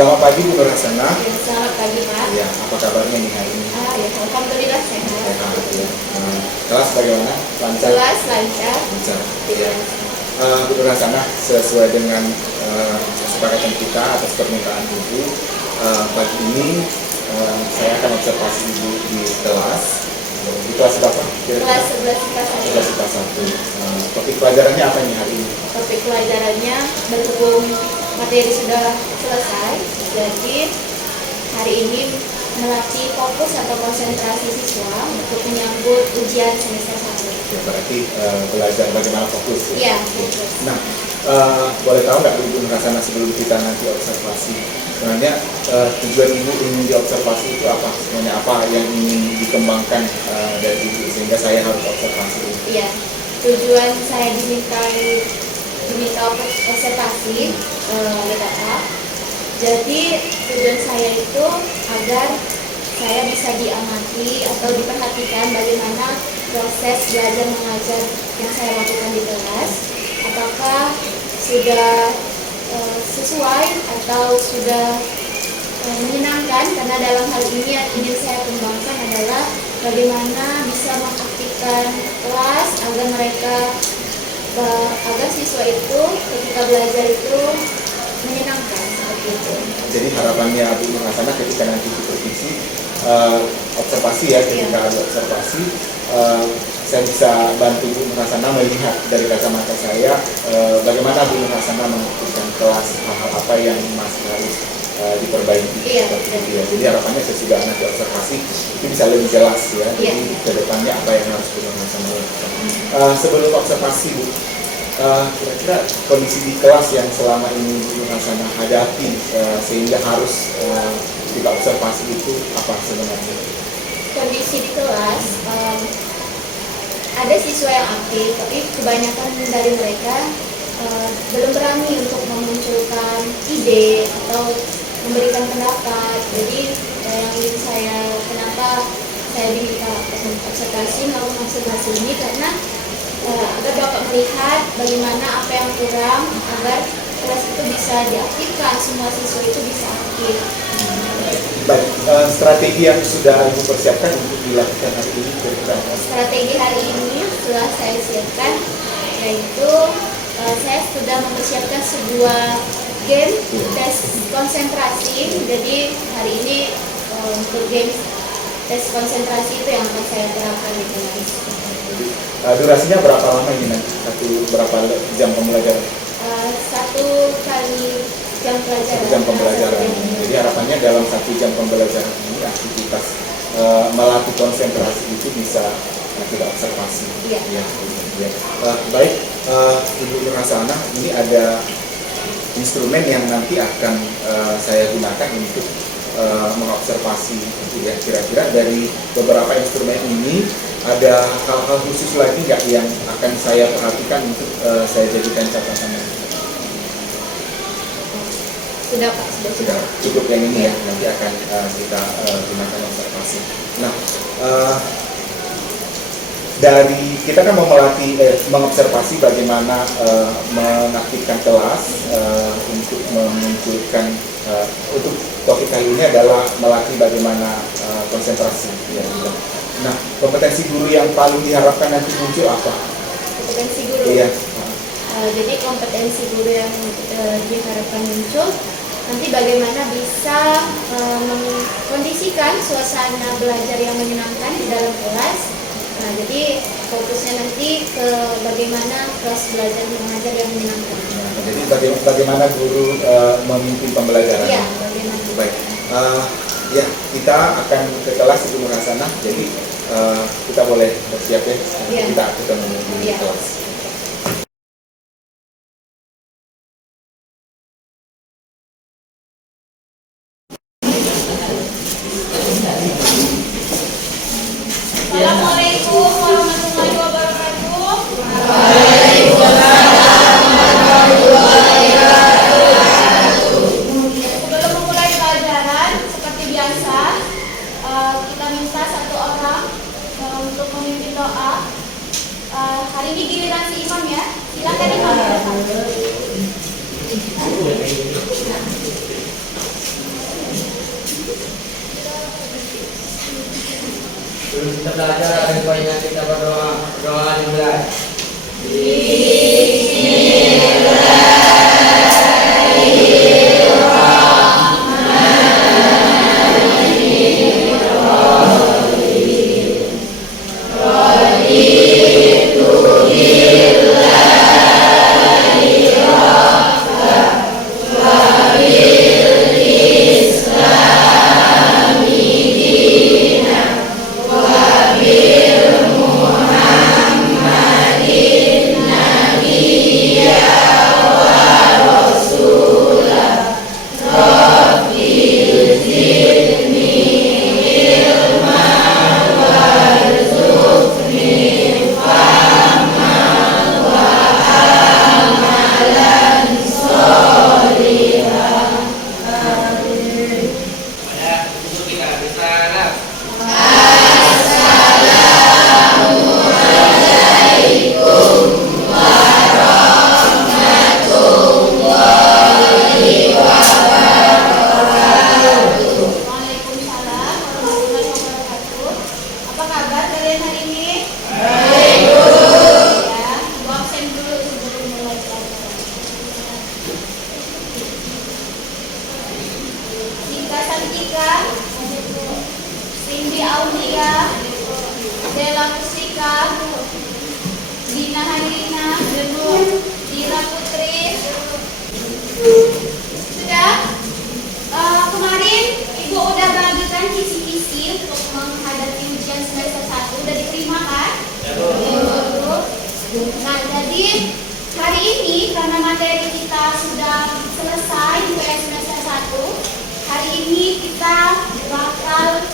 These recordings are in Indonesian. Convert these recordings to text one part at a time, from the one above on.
Selamat pagi Bu Nur Hasanah. Ya, selamat pagi Pak. Ya, apa kabarnya nih hari ini? Ya, alhamdulillah sehat. Sehat ya. Kelas bagaimana? Lancar? Kelas lancar. Lancar. Ya. Bu Nur Hasanah, sesuai dengan kesepakatan kita atas permintaan Ibu, pagi ini saya akan observasi Ibu di kelas. Di kelas berapa? Kelas 11 IPA 1. Kelas IPA 1. Topik pelajarannya apa nih hari ini? Topik pelajarannya berhubung materi sudah selesai, jadi hari ini melatih fokus atau konsentrasi siswa untuk menyambut ujian semester 1. Ya, berarti belajar bagaimana fokus ya? Iya, fokus. Nah, boleh tahu nggak Ibu Nur Hasanah sebelum kita nanti observasi, sebenarnya tujuan Ibu ingin diobservasi itu apa? Sebenarnya apa yang ingin dikembangkan dari Ibu sehingga saya harus observasi? Iya, tujuan saya diminta observasi oleh Bapak. Jadi tujuan saya itu agar saya bisa diamati atau diperhatikan bagaimana proses belajar mengajar yang saya lakukan di kelas, apakah sudah sesuai atau sudah menyenangkan, karena dalam hal ini yang ingin saya kembangkan adalah bagaimana bisa mengaktifkan kelas agar siswa itu ketika belajar itu menyenangkan seperti itu. Jadi harapannya Bu Nur Hasanah ketika nanti supervisi observasi ya, ketika ada observasi saya bisa bantu Bu Nur Hasanah melihat dari kacamata saya bagaimana Bu Nur Hasanah mengaktifkan kelas, hal-hal apa yang masih harus diperbaiki. Iya, ya. Jadi harapannya sesudah nanti observasi itu bisa lebih jelas ya. Iya. Jadi ke depannya apa yang harus Bu Nur Hasanah lakukan. Sebelum observasi Bu, kira-kira kondisi di kelas yang selama ini Bu Nur Hasanah hadapi sehingga harus kita observasi itu apa sebenarnya? Kondisi di kelas ada siswa yang aktif, tapi kebanyakan dari mereka belum berani untuk memunculkan ide atau memberikan pendapat. Jadi yang ingin kenapa saya diminta observasi melakukan observasi ini, karena agar Bapak melihat bagaimana apa yang kurang agar kelas itu bisa diaktifkan, semua siswa itu bisa aktif. Baik, strategi yang sudah Ibu persiapkan untuk dilakukan hari ini kira-kira apa? Strategi hari ini setelah saya siapkan, yaitu saya sudah mempersiapkan sebuah game tes konsentrasi. Jadi hari ini untuk game tes konsentrasi itu yang akan saya terapkan di kelas. Durasinya berapa lama ini nanti? Berapa jam pembelajaran? 1 kali jam pelajaran. 1 jam pembelajaran. Jadi harapannya dalam 1 jam pembelajaran ini aktivitas melatih konsentrasi itu bisa kita observasi. Iya. Ya. Baik, Ibu Nur Hasanah, ini ada instrumen yang nanti akan saya gunakan untuk mengobservasi. Ya, kira-kira dari beberapa instrumen ini ada hal-hal khusus lagi nggak yang akan saya perhatikan untuk saya jadikan catatan? Sudah Pak, sudah. Cukup yang ini ya, nanti akan kita gunakan observasi. Nah, dari kita kan mau melatih mengobservasi bagaimana mengaktifkan kelas untuk memunculkan untuk topik kali ini adalah melatih bagaimana konsentrasi ya. Nah, kompetensi guru yang paling diharapkan nanti muncul apa? Kompetensi guru. Iya. Jadi kompetensi guru yang diharapkan muncul nanti bagaimana bisa mengkondisikan suasana belajar yang menyenangkan di dalam kelas. Nah, jadi fokusnya nanti ke bagaimana kelas belajar mengajar yang menyenangkan. Nah, jadi bagaimana guru memimpin pembelajaran? Iya, bagaimana. Baik. Ya, kita akan ke kelas Ibu Nur Hasanah. Jadi kita boleh bersiap ya. Iya. Kita ketemu di Iya. kelas. Assalamualaikum warahmatullahi wabarakatuh. Sebelum memulai pelajaran, seperti biasa, kita minta satu orang untuk memimpin doa. Hari ini giliran si imam ya. Silakan imam. Sebelum kita belajar, akan banyak kita berdoa. Doa dimulai. Waalaikumsalam warahmatullahi wabarakatuh. Apa kabar kalian hari ini? Ya, gua absen dulu sebelum mulai pelajaran. Sika Santika, Cindy Aulia, Dela Mustika, Dina Hanina, Dira Putri. Sudah? Kemarin Ibu udah bagikan kisi-kisi untuk menghadapi ujian semester 1. Udah diterima kan? Nah, jadi hari ini karena materi kita sudah selesai di PS semester 1, hari ini kita bakal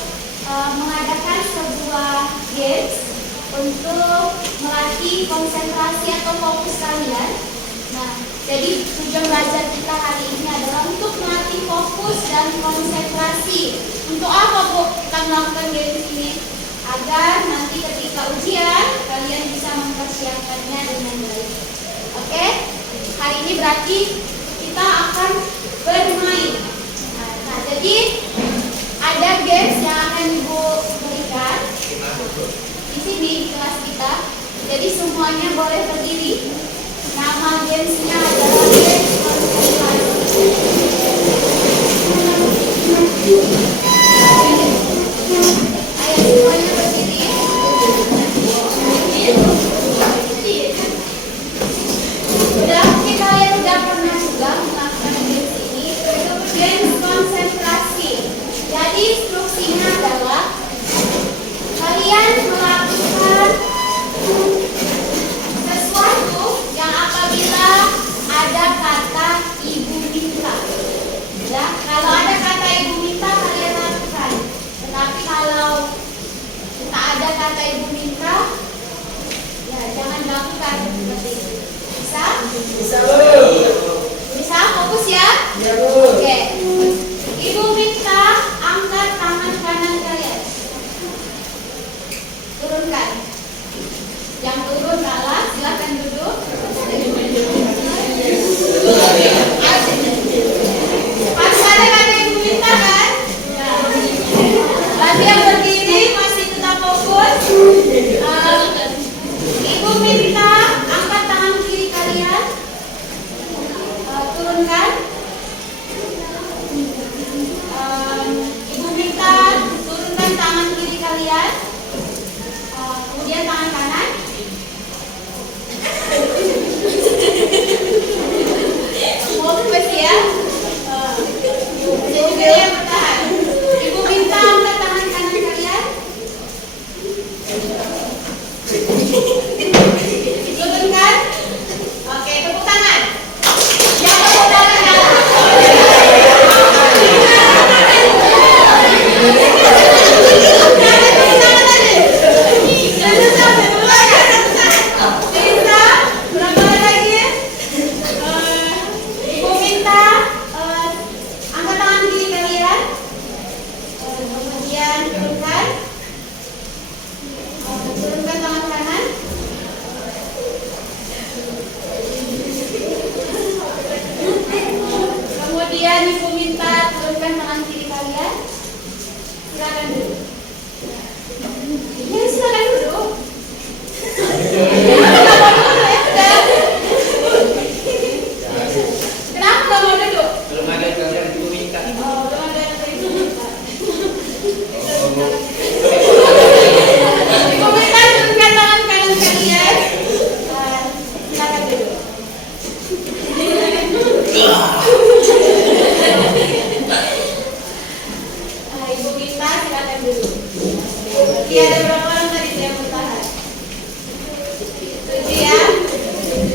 mengadakan sebuah games untuk melatih konsentrasi atau fokus kalian. Nah, jadi tujuan belajar kita hari ini adalah untuk melatih fokus dan konsentrasi. Untuk apa, Bu, kita melakukan games ini? Agar nanti ketika ujian kalian bisa mempersiapkannya dengan baik. Oke? Hari ini berarti kita akan bermain. Nah, jadi ada games yang akan Ibu berikan di sini di kelas kita. Jadi semuanya boleh berdiri. Nama gamesnya adalah games konsentrasi. Ayo semuanya berdiri. Mungkin kalian udah pernah juga melakukan games ini. Itu games konsentrasi. Jadi instruksinya adalah kalian melakukan sesuatu yang apabila ada kata ibu minta. Ya, kalau ada kata ibu minta kalian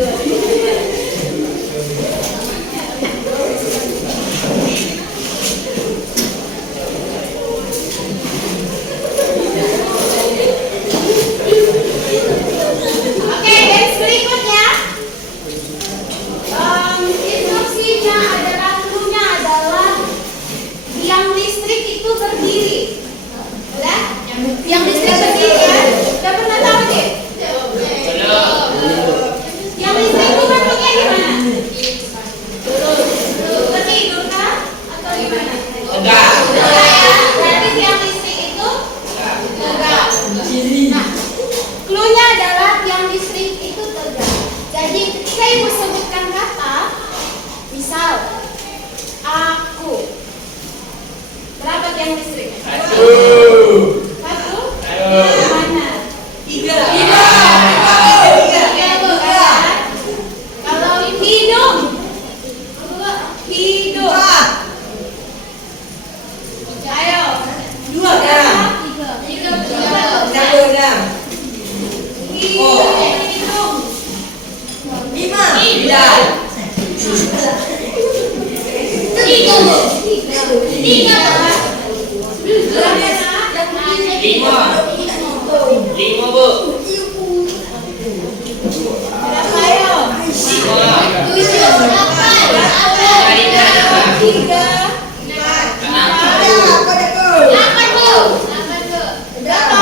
Oke, next berikutnya. Instruksinya adalah cluenya adalah tiang listrik itu berdiri. Udah? Tiang listrik berdiri ya. Udah pernah tahu deh? Tiang listrik itu bentuknya gimana? Seperti itu kah? Atau gimana? Enggak ya. Berarti tiang listrik itu tegak. Nah, cluenya adalah tiang listrik itu tegak. Jadi ketika ibu sebutkan kata, misal aku, berapa tiang listrik? Satu. Mana? Tiga. Kalau hidung, ayo. Dua. Tiga. Hidung. Lima. Tiga. Lima bu. Berapa ayo? Tujuh. Tiga. Delapan bu. Berapa?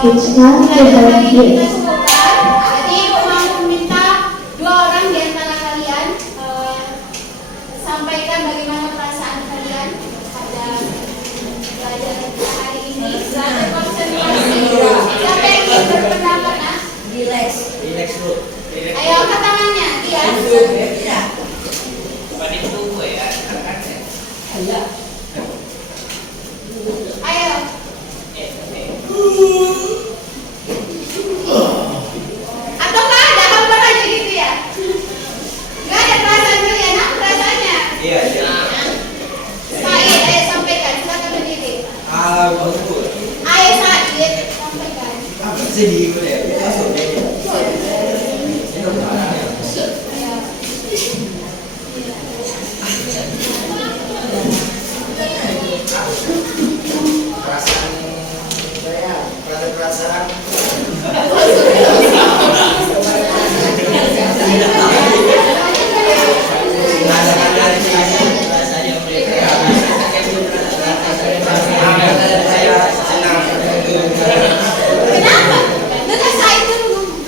5, 6, 7, 3. Jadi mau meminta 2 orang di antara kalian sampaikan bagaimana perasaan kalian pada pelajaran hari ini. Belajar konsentrasi. Siapa yang ingin berpendapat? Relax bu. Ayo angkat tangannya, dia. Ayo. Ataukah ada hambar aja gitu ya? Gak ada perasaan kalian, apa perasaannya? Iya. Said, ayo sampaikan, silakan berdiri. Ayo Said, sampaikan. Kenapa? Dengar Said dulu.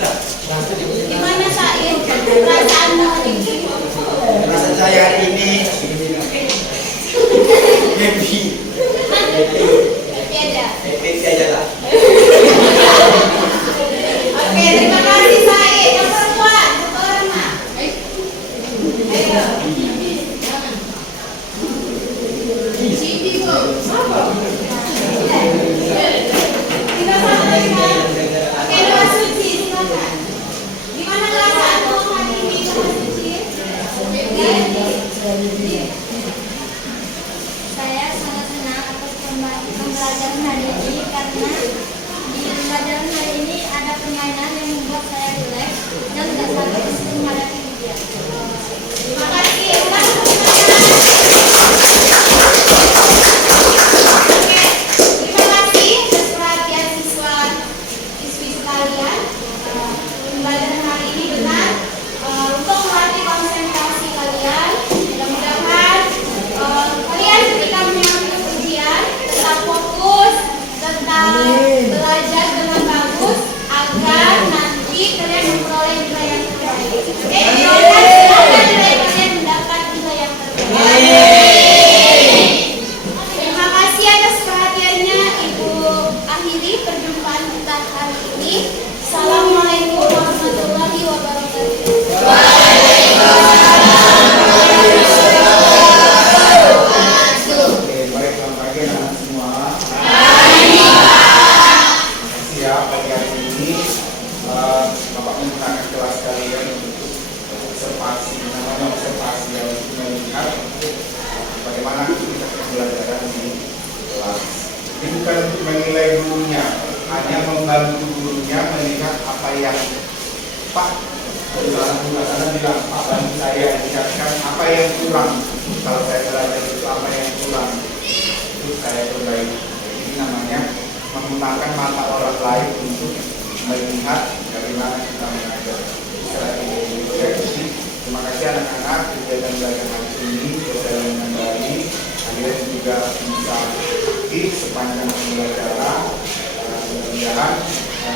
Gimana Said? Perasaanmu hari ini? Perasaan saya hari ini happy. Happy aja. Happy aja lah. Oke, terima kasih Said. Yang perempuan, satu orang Saya sangat senang atas pembelajaran hari ini karena di pembelajaran hari ini ada permainan yang membuat saya rileks dan tidak sampai menghadapi ujian. Terima kasih. Terima kasih atas perhatian siswi sekalian. Pembelajaran hari ini benar untuk melatih konsentrasi kalian. Mudah-mudahan kalian ketika mengambil ujian tetap fokus, tetap belajar dengan bagus agar nanti kalian memperoleh nilai yang terbaik. Oke, semoga nilai kalian mendapat nilai yang terbaik. Terima kasih atas perhatiannya. Ibu akhiri perjumpaan kita hari ini. Assalamualaikum warahmatullahi wabarakatuh. Oke, baik, selamat pagi anak-anak semua. Terima kasih ya, pagi hari ini Bapak menggunakan kelas kalian untuk observasi, namanya observasi yang untuk melihat bagaimana aktivitas pembelajaran di kelas. Ini bukan untuk menilai gurunya, hanya membantu gurunya melihat apa yang Pak sana bilang, Pak bantu saya lihatkan apa yang kurang. Kalau saya belajar itu apa yang kurang, itu saya perbaiki. Ini namanya menggunakan mata orang lain untuk melihat bagaimana kita mengajar. Jadi, terima kasih anak-anak, kegiatan belajar hari ini berjalan dengan baik. Kalian juga bisa aktif sepanjang pembelajaran. Mudah-mudahan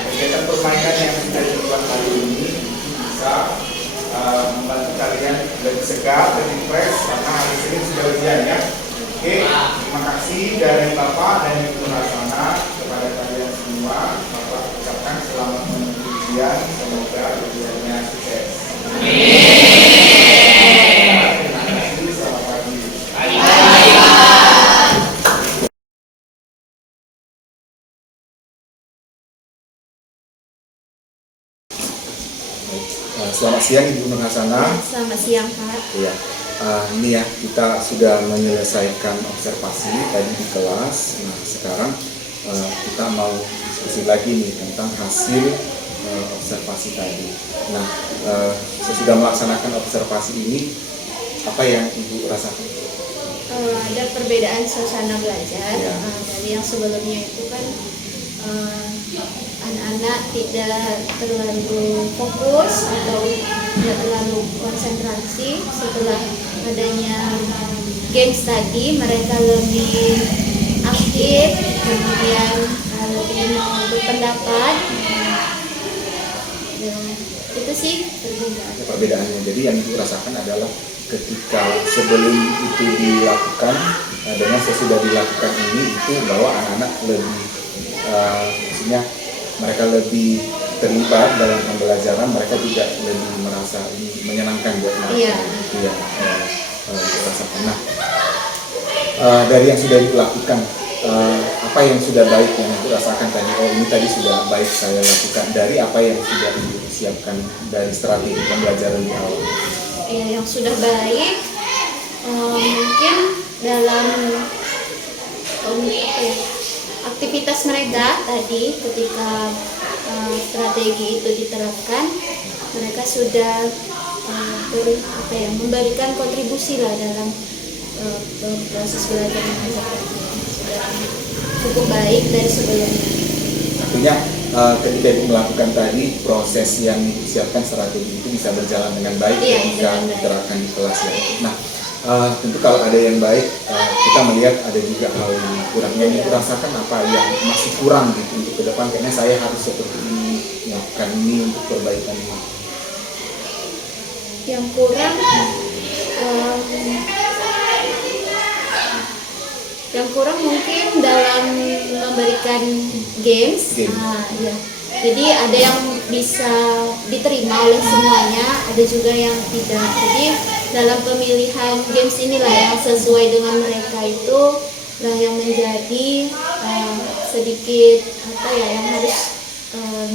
kegiatan permainan yang sudah dibuat hari ini bisa membantu kalian lebih segar, lebih fresh karena hari Senin sudah ujian ya. Oke, terima kasih dari Bapak dan Ibu Rasana kepada kalian semua. Bapak ucapkan selamat menuju ujian, semoga ujiannya sukses. Terima kasih, selamat pagi. Selamat siang Ibu Nur Hasana. Selamat siang, Pak. Ya, ini ya kita sudah menyelesaikan observasi tadi di kelas. Nah sekarang kita mau diskusi lagi nih tentang hasil observasi tadi. Nah sesudah melaksanakan observasi ini apa yang Ibu rasakan? Ada perbedaan suasana belajar Ya. dari yang sebelumnya itu kan anak-anak tidak terlalu fokus atau tidak terlalu konsentrasi. Setelah adanya games tadi mereka lebih aktif, kemudian lebih mau berpendapat. Itu sih Perbedaannya. Jadi yang Ibu rasakan adalah ketika sebelum itu dilakukan dengan sesudah dilakukan ini itu bahwa anak-anak lebih maksudnya mereka lebih terlibat dalam pembelajaran, mereka juga lebih merasa ini menyenangkan buat mereka. Iya. Itu yang rasakan. Nah, dari yang sudah dilakukan, apa yang sudah baik yang Ibu rasakan tadi? Oh ini tadi sudah baik saya lakukan. Dari apa yang sudah Ibu siapkan dari strategi pembelajaran di awal? yang sudah baik mungkin dalam aktivitas mereka tadi ketika strategi itu diterapkan, mereka sudah memberikan kontribusi lah dalam proses belajar mengajar sudah cukup baik dari sebelumnya. Artinya ketika Ibu melakukan tadi proses yang disiapkan strategi itu bisa berjalan dengan baik Iya, ketika dengan baik. diterapkan di kelas ya. Nah tentu kalau ada yang baik kita melihat ada juga hal yang kurang. Yang Ibu rasakan apa yang masih kurang gitu untuk ke depan, kayaknya saya harus seperti ini melakukan ini untuk perbaikan ini. Yang kurang mungkin dalam memberikan games. Ya. Jadi ada yang bisa diterima oleh semuanya, ada juga yang tidak. Jadi dalam pemilihan games inilah yang sesuai dengan mereka itu lah yang menjadi sedikit yang harus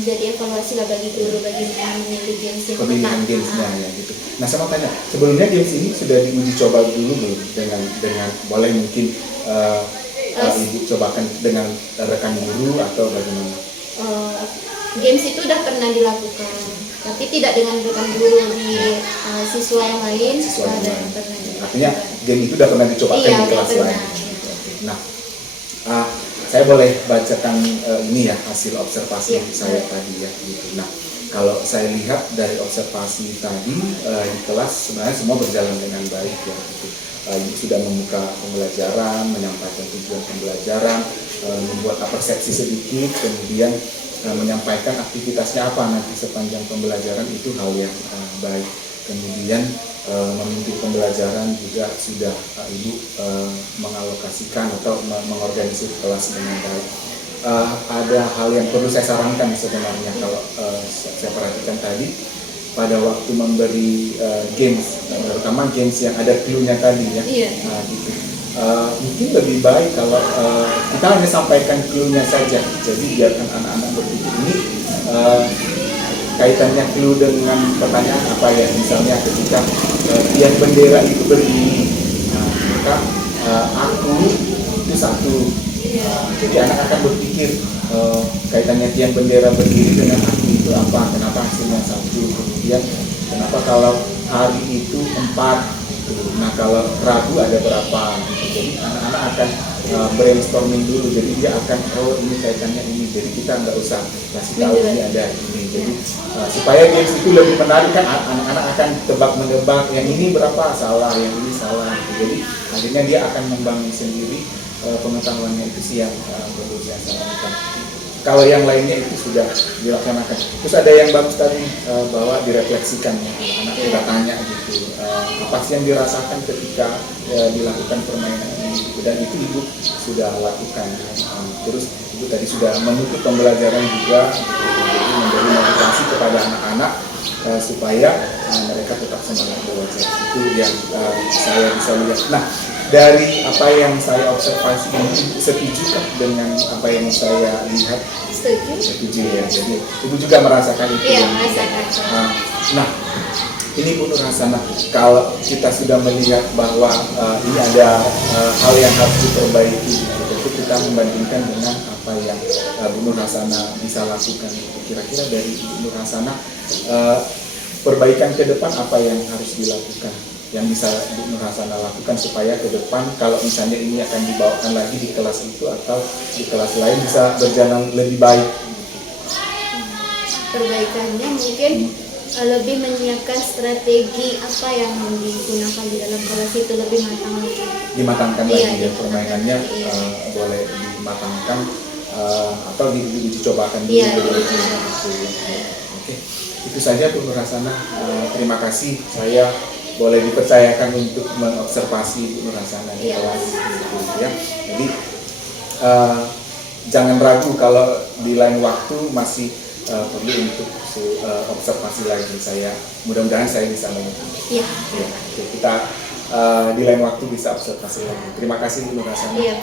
jadi evaluasi lah bagi guru bagaimana memilih games yang pemilihan tepat. gamesnya ya gitu. Nah saya mau tanya, sebelumnya games ini sudah diuji coba dulu belum dengan boleh mungkin ibu cobakan dengan rekan guru atau bagaimana? Games itu udah pernah dilakukan, tapi tidak dengan rekan guru di siswa yang lain. Siswa yang Ada lain. pernah dilakukan. Artinya game itu udah pernah dicobakan Iya, di udah kelas pernah. lain. Nah, saya boleh bacakan ini ya hasil observasi Iya. saya tadi ya gitu. Nah, kalau saya lihat dari observasi tadi di kelas sebenarnya semua berjalan dengan baik ya gitu. Ibu sudah membuka pembelajaran, menyampaikan tujuan pembelajaran, membuat persepsi sedikit, kemudian menyampaikan aktivitasnya apa nanti sepanjang pembelajaran itu hal yang baik. Kemudian memimpin pembelajaran juga sudah ibu mengalokasikan atau mengorganisir kelas dengan baik. Ada hal yang perlu saya sarankan sebenarnya kalau saya perhatikan tadi pada waktu memberi games, terutama games yang ada clue-nya tadi ya. Iya. Gitu. Mungkin lebih baik kalau kita hanya sampaikan clue-nya saja. Jadi biarkan anak-anak berpikir ini kaitannya clue dengan pertanyaan apa ya, misalnya ketika tiang bendera itu berdiri, maka aku itu satu. Jadi anak akan berpikir kaitannya tiang bendera berdiri dengan aku itu apa, kenapa hasilnya satu, kemudian kenapa kalau hari itu 4. Nah kalau Rabu ada berapa gitu. Jadi anak-anak akan brainstorming dulu, jadi dia akan ini kaitannya ini, jadi kita nggak usah kasih tahu ini ada ini. Jadi supaya games itu lebih menarik kan, anak-anak akan tebak-menebak yang ini berapa salah, yang ini salah gitu. Jadi akhirnya dia akan membangun sendiri pengetahuannya. Itu sih yang perlu saya sarankan. Kalau yang lainnya itu sudah dilaksanakan. Terus ada yang bagus tadi bahwa direfleksikan ya, anak kita tanya gitu, apa sih yang dirasakan ketika dilakukan permainan ini gitu. Dan itu ibu sudah lakukan. Terus ibu tadi sudah menutup pembelajaran juga gitu. Jadi memberi motivasi kepada anak-anak supaya mereka tetap semangat belajar. Itu yang saya bisa lihat. Nah, dari apa yang saya observasi ini, setujukah dengan apa yang saya lihat? Setuju ya. Jadi ibu juga merasakan itu. Iya, ya? merasakan. Nah, ini Bu Nur Hasanah, kalau kita sudah melihat bahwa ini ada hal yang harus diperbaiki, itu kita membandingkan dengan apa yang Bu Nur Hasanah bisa lakukan. Kira-kira dari Bu Nur Hasanah, perbaikan ke depan apa yang harus dilakukan, yang bisa Bu Nur Hasanah lakukan supaya ke depan kalau misalnya ini akan dibawakan lagi di kelas itu atau di kelas lain bisa berjalan lebih baik? Perbaikannya mungkin lebih menyiapkan strategi apa yang digunakan di dalam kelas itu lebih matang lagi. Dimatangkan Iya, lagi ya permainannya, iya. boleh dimatangkan atau dicobakan dulu. Iya, dulu. dicoba. Oke, itu saja Bu Nur Hasanah. Terima kasih, saya boleh dipercayakan untuk mengobservasi Bu Nur Hasanah di Iya. kelas gitu, ya. Jadi jangan ragu kalau di lain waktu masih perlu untuk observasi lagi. Mudah-mudahan saya bisa membantu. Iya. Ya, oke, kita di lain waktu bisa observasi lagi. Terima kasih Bu Nur Hasanah. Iya.